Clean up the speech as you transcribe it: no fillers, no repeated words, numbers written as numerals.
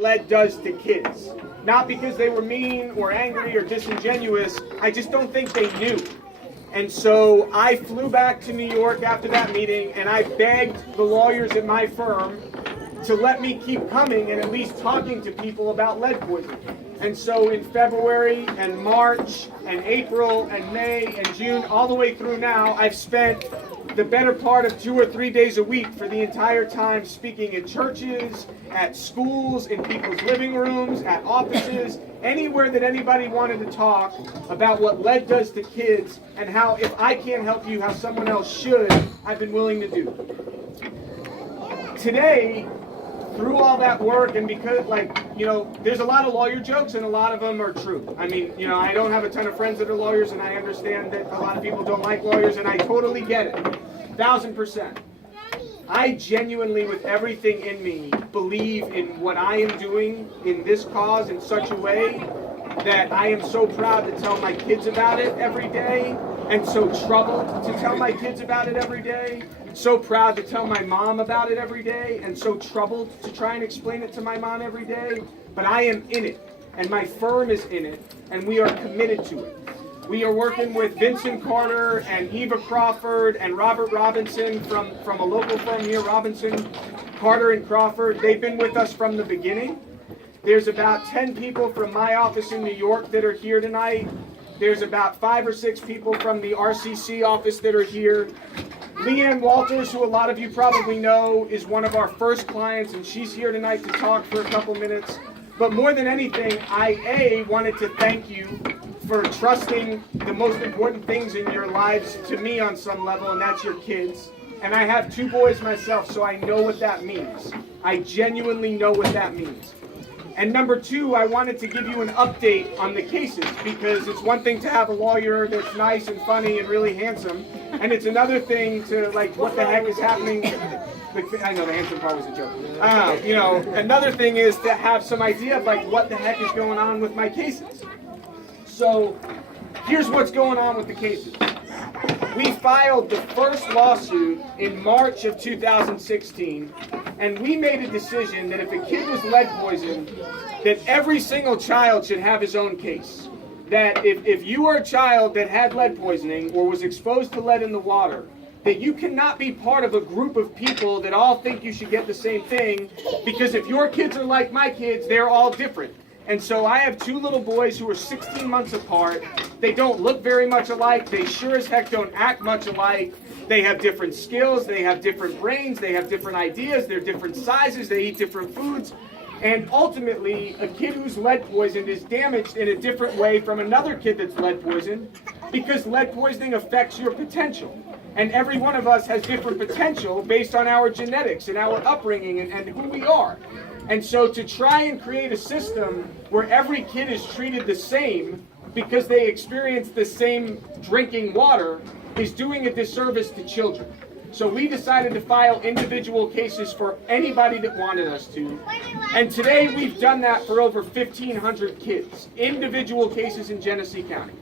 lead does to kids. Not because they were mean or angry or disingenuous, I just don't think they knew. And so I flew back to New York after that meeting, and I begged the lawyers at my firm to let me keep coming and at least talking to people about lead poisoning. And so in February and March and April and May and June, all the way through now, I've spent the better part of 2 or 3 days a week for the entire time speaking at churches, at schools, in people's living rooms, at offices, anywhere that anybody wanted to talk about what lead does to kids and how, if I can't help you, how someone else should, I've been willing to do. Today, through all that work, and because, there's a lot of lawyer jokes and a lot of them are true. I mean, I don't have a ton of friends that are lawyers, and I understand that a lot of people don't like lawyers, and I totally get it. 1000%. I genuinely, with everything in me, believe in what I am doing in this cause in such a way that I am so proud to tell my kids about it every day, and so troubled to tell my kids about it every day, so proud to tell my mom about it every day, and so troubled to try and explain it to my mom every day. But I am in it, and my firm is in it, and we are committed to it. We are working with Vincent Carter and Eva Crawford and Robert Robinson from a local firm here, Robinson, Carter and Crawford. They've been with us from the beginning. There's about 10 people from my office in New York that are here tonight. There's about 5 or 6 people from the RCC office that are here. Leanne Walters, who a lot of you probably know, is one of our first clients, and she's here tonight to talk for a couple minutes. But more than anything, I wanted to thank you for trusting the most important things in your lives to me on some level, and that's your kids. And I have 2 boys myself, so I know what that means. I genuinely know what that means. And number 2, I wanted to give you an update on the cases, because it's one thing to have a lawyer that's nice and funny and really handsome, and it's another thing to, what the heck is happening? I know the handsome part was a joke. Another thing is to have some idea of, what the heck is going on with my cases. So, here's what's going on with the cases. We filed the first lawsuit in March of 2016, and we made a decision that if a kid was lead poisoned, that every single child should have his own case. That if you are a child that had lead poisoning or was exposed to lead in the water, that you cannot be part of a group of people that all think you should get the same thing, because if your kids are like my kids, they're all different. And so I have 2 little boys who are 16 months apart. They don't look very much alike. They sure as heck don't act much alike. They have different skills. They have different brains. They have different ideas. They're different sizes. They eat different foods. And ultimately, a kid who's lead poisoned is damaged in a different way from another kid that's lead poisoned, because lead poisoning affects your potential. And every one of us has different potential based on our genetics and our upbringing and who we are. And so to try and create a system where every kid is treated the same because they experience the same drinking water is doing a disservice to children. So we decided to file individual cases for anybody that wanted us to. And today we've done that for over 1,500 kids, individual cases in Genesee County.